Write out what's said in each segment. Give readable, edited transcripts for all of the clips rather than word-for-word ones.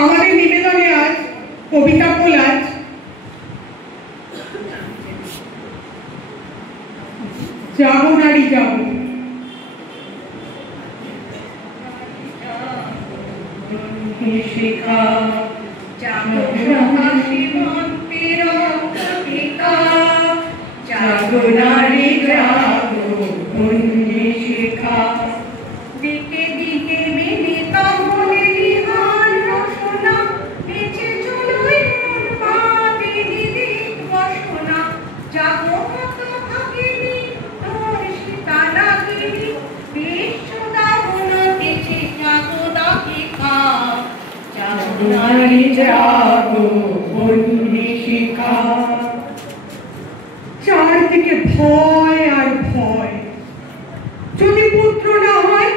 আমাদের নিবেদনে আজ কবিতা কোলাজ জাগো নারী জাগো। শিখা জাগো সীমান্তের কবিতা, জাগো নারী জাগো বন্দি শিখা। দিকে দিকে মিলিত হলে বিহার রসনা, বেঁচে চলোই মন পাতে নিদিত বাসনা। জাগো মত ভাগিনী তোর সীতা লাগিনী, বিশ্ব দারুণ বেঁচে জাগো দাহিকা। জাগো নারী জাগো বন্দি শিখা। চারদিকে ভয় আর ভয়, যদি পুত্র না হয়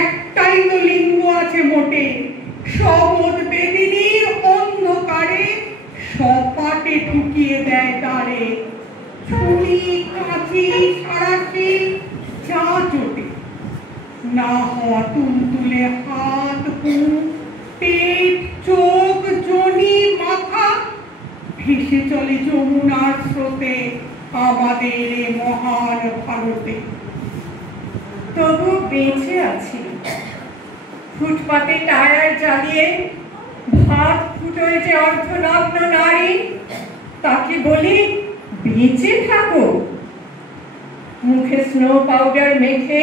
একটাই তো লিঙ্গ আছে মোটে। শপথ বেদিনীর অন্ধকারে সপাটে ঠুকিয়ে দেয় তারে। ছুরি কাঁচি সারাশি যা চোটে, না হওয়া তুলতুলে হাত মুখ পেট চোখ জনি মাথা, ভেসে চলে যমুনার স্রোতে আমাদের এ মহান ভারতে। তবু বেঁচে আছি। ফুটপাতে টায়ার জ্বালিয়ে ভাত ফুটোয় যে অর্ধনগ্ন নারী, তাকে বলি বেঁচে থাকো। মুখে স্নো পাউডার মেখে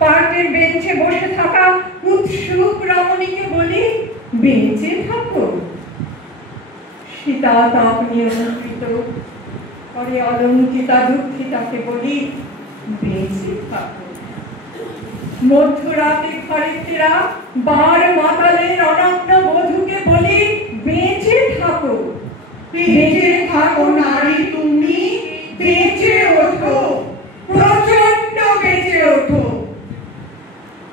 পার্কের বেঞ্চে বসে থাকা উৎসুক রমণীকে বলি বেঁচে থাকো। সীতা তাপ নিয়ন্ত্রিত করে অলঙ্কিতা দুঃখিতাকে বলি বেঁচে থাকো। মধ্যরাতে ঘরে ফেরা বার মাতালের অনগ্ন বধূকে বলি বেঁচে থাকো। বেঁচে থাকো নারী তুমি, বেঁচে ওঠো, প্রচন্ড বেঁচে ওঠো।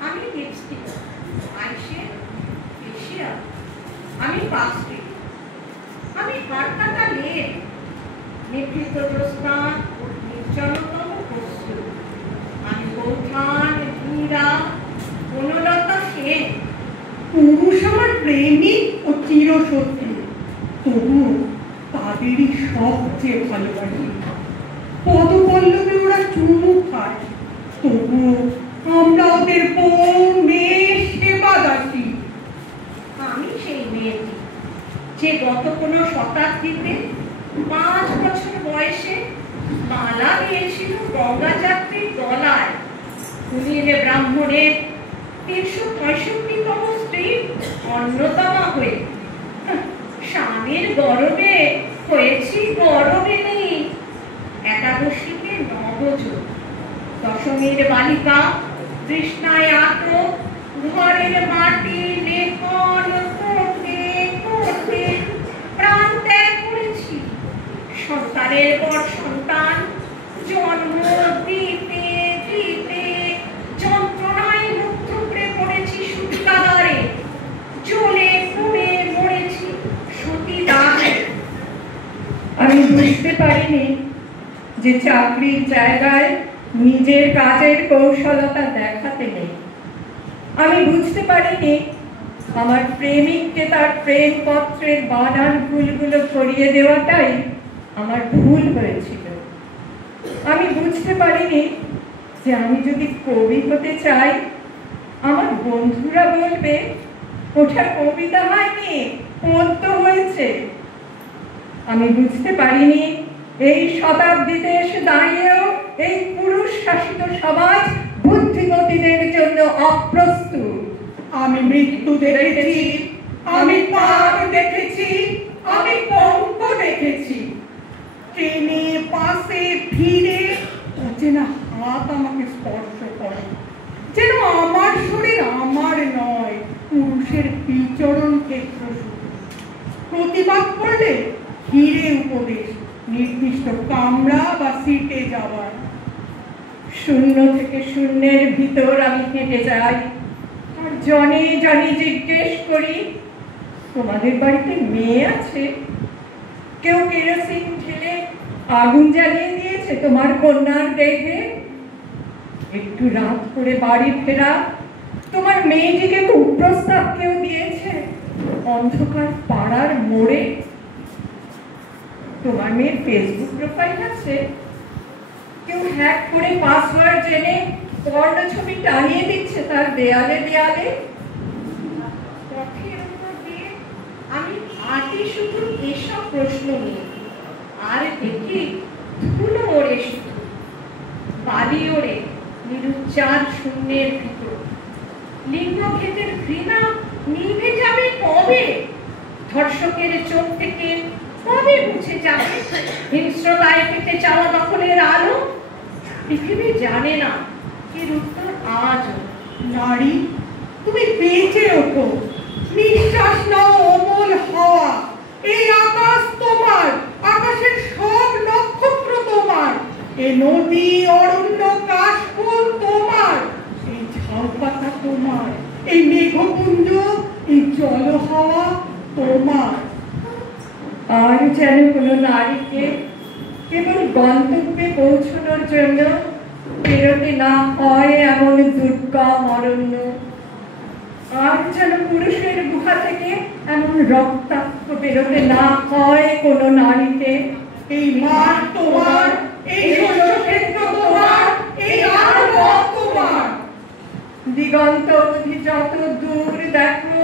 আমি লিপস্টিক, আইশ্যাডো, ফেসিয়াল, আমি পাস্টে, আমি হাড়কাটা লেপ, নিভৃত জ্যোৎস্না, নির্জনতম বস্তু। আমি বৌঠান, ধীরা, বনলতা সেন। পুরুষ আমার প্রেমিক ও চিরশত্রু, তবু তাদেরই সবচেয়ে ভালোবাসি। পদপল্লবে ওরা চুমু খায়, তবু আমরা ওদের বউ মেয়ে সেবা দাসী। আমি সেই মেয়েটি যে গত কোনো শতাব্দীতে 5 বছর বয়সে মালা দিয়েছিল গঙ্গা যাত্রীর গলায়। কুলীনে ব্রাহ্মণের 365তম স্ত্রী অন্যতমা হয়ে স্বামীর গরমে হয়েছি গরমে নেই। একাদশীতে নবযোগ, দশমীর বালিকা তৃষ্ণায় আত্ম ঘরের মাটি লেখন করতে করতে প্রাণ ত্যাগ করেছি। সন্তানের পর সন্তান জন্ম দিতে দিতে যন্ত্রণায় মুখ থুবড়ে পড়েছি সূতিকাগারে, জ্বলে পুড়ে মরেছি সতীদাহে। আমি বুঝতে পারিনি যে চাকরির জায়গায় নিজের কাজের কৌশলতা দেখাতে নেই। আমি বুঝতে পারিনি আমার প্রেমিককে তার প্রেম পত্রের বানান ভুলগুলো করিয়ে দেওয়াটাই আমার ভুল হয়েছিল। আমি বুঝতে পারিনি যে আমি যদি কবি হতে চাই, আমার বন্ধুরা বলবে ওটা কবিতা হয়নি, পদ্য হয়েছে। আমি বুঝতে পারিনি এই শতাব্দীতে এসে দাঁড়িয়েও এই পুরুষ শাসিত সমাজ বুদ্ধিমতীদের জন্য অপ্রস্তুত। আমি মৃত্যু দেখেছি, আমি পাপ দেখেছি, আমি পঙ্ক দেখেছি। ট্রেনে পাশে ভিড়ে অচেনা হাত আমাকে স্পর্শ করে, যেন আমার শরীর আমার নয়, পুরুষের বিচরণ ক্ষেত্র শুধু। প্রতিবাদ করলে ঘিরে উপদেশ, নির্দিষ্ট কামরা বা সিটে যাওয়ার। শূন্য থেকে শূন্যের ভিতর আমি হেঁটে যাই, আর জনে জনে জিজ্ঞেস করি তোমাদের বাড়িতে মেয়ে আছে? কেউ কেরোসিন ঢেলে আগুন জ্বালিয়ে দিয়েছে তোমার কন্যার দেহে? একটু রাত করে বাড়ি ফেরা তোমার মেয়েটিকে তো অন্ধকার পাড়ার মোড়ে। তোমার মেয়ের ফেসবুক প্রোফাইল আছে? কেউ হ্যাক করে পাসওয়ার্ড জেনে পর্ণ ছবি টানিয়ে দিচ্ছে তার দেয়ালে দেয়ালে। পথের উপর দিয়ে আমি হাঁটি শুধু এসব প্রশ্ন নিয়ে, আর দেখি ধুলো ওড়ে, শুধু বালি ওড়ে নিরুচ্চার শূন্যের ভিতর। লিঙ্গভেদের ঘৃণা নিভে যাবে কবে? ধর্ষকের চোখ থেকে কবে মুছে যাবে হিংস্রতায় পেতে চাওয়া দখলের আলো? পৃথিবী জানে না এর উত্তর আজও। নারী, তুমি বেঁচে ওঠো, নিঃশ্বাস নাও অমল হাওয়া। এই আকাশ তোমার, আকাশের সব নক্ষত্র তোমার, এ নদী অরণ্য কাশফুল তোমার, এই ঝাউ পাতা তোমার, এই মেঘপুঞ্জ, এই জল হাওয়া তোমার। আর যেন কোনো নারীকে কেবল গন্তব্যে পৌঁছানোর জন্য বেরোতে না হয় এমন দুর্গম অরণ্য। আর যেন পুরুষের গুহা থেকে এমন রক্তাক্ত বেরোতে না হয় কোনো নারীকে। এই মাঠ তোমার, এই শস্যক্ষেত্র তোমার, এই আলো তোমার। দিগন্ত অবধি যত দূর দেখো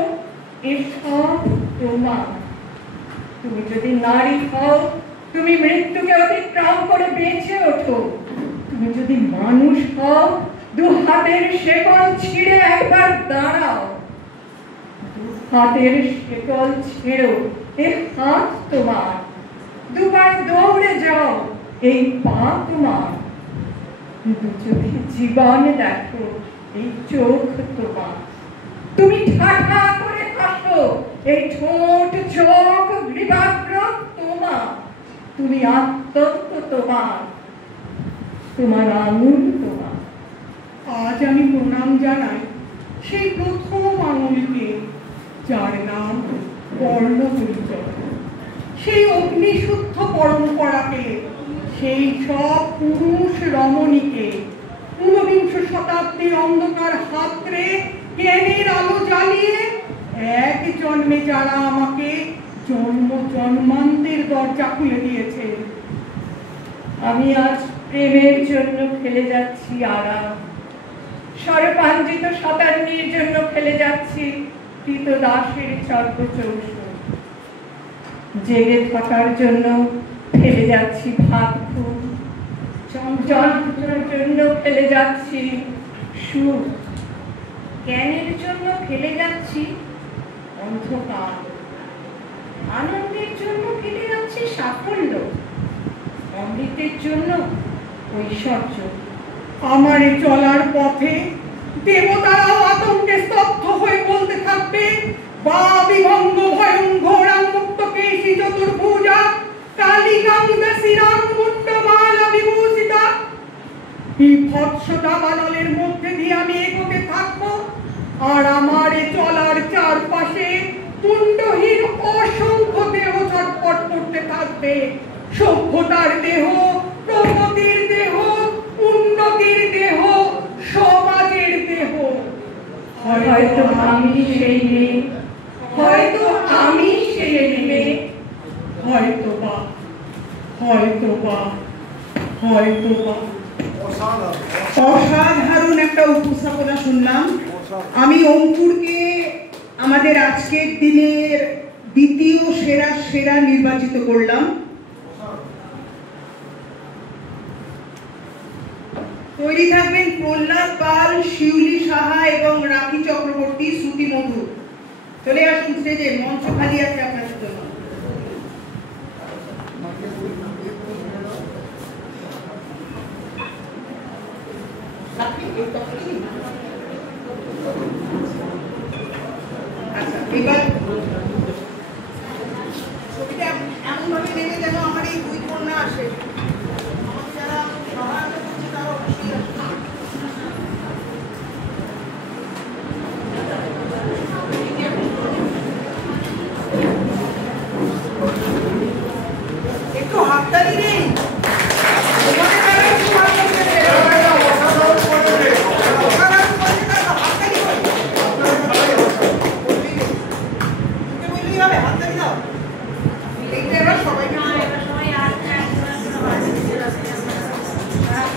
এসব তোমার। তুমি যদি নারী হও, তুমি মৃত্যুকে অতিক্রম করে বেঁচে ওঠো। তুমি যদি মানুষ হও, দু হাতের শেকল ছিঁড়ে একবার দাঁড়াও। দু হাতের শেকল ছেড়ো, এ হাত তোমার। দুবার দৌড়ে যাও, এই পা তোমার। দু চোখে জীবন দেখো, এই চোখ তোমার। তুমি ঠাঠা করে হাসো, এই ঠোঁট চোখ গ্রীবাগ্র তোমার। তুমি আত্মত্ব তোমার, তোমার আঙুল তোমার। আজ আমি প্রণাম জানাই সেই প্রথম আঙুলকে, যার নাম বর্ণ পরিচয়। সেই অগ্নিশুদ্ধ পরম্পরাকে, সেই সব পুরুষ রমণীকে, ঊনবিংশ শতাব্দীর অন্ধকার হাতড়ে জ্ঞানের আলো জ্বালিয়ে এক জন্মে যারা আমাকে জন্ম জন্মান্তের দরজা খুলে দিয়েছে। আমি আজ প্রেমের জন্য ফেলে যাচ্ছি আরাম, স্বরপাঞ্জিত শতাব্দীর জন্য ফেলে যাচ্ছি কৃতদাসের চর্বচৌষধ, জেগে থাকার জন্য ফেলে যাচ্ছি ভাত খুব, যন্ত্রণার জন্য ফেলে যাচ্ছি সুখ, জ্ঞানের জন্য ফেলে যাচ্ছি অন্ধকার, আনন্দের জন্য ফেলে যাচ্ছি সাফল্য, অমৃতের জন্য ঐশ্বর্য। আমার এই চলার পথে দেবতারাও আতঙ্কে স্তব্ধ হয়ে বলতে থাকবে, বা বিভঙ্গ ভয়ঙ্ঘরাং মুক্ত কেশী চতুর্ভুজা কালিকাং দশিরাং মুন্ডমালা বিভূষিতা। এই ভৎস দাবানলের মধ্যে দিয়ে আমি এগোতে থাকবো, আর আমার এ চলার চারপাশে কুণ্ডহীন অসংখ্য দেহ ছটফট করতে থাকবে। সভ্যতার দেহ, প্রগতির দেহ, উন্নতির দেহ, সমাজের দেহ। হয়তো আমি সেই মেয়ে, হয়তো আমি সেই মেয়ে, হয়তোবা, হয়তোবা, হয়তোবা। অসাধারণ একটা উপস্থাপনা শুনলাম। আমি অঙ্কুরকে আমাদের আজকের দিনের দ্বিতীয় সেরা নির্বাচিত করলাম। তৈরি থাকবেন প্রহ্লাদ পাল, শিউলি সাহা এবং রাখি চক্রবর্তী, শ্রুতি মধু। চলে আসুন স্টেজে, মঞ্চ খালি আছে আপনাদের জন্য। আচ্ছা, এবার ছবিটা এমন ভাবে নেবে যেন আমার এই দুই কন্যা আসে। আমাকে যারা সহায়তা করছে তারা অবশ্যই আসে। একটু হাততালি নেই। তোমাদের দ্বারা একটু হাততালি নেই। হাততালি করে।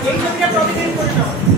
এই ছবিটা প্রভিডেন্ট করে নাও।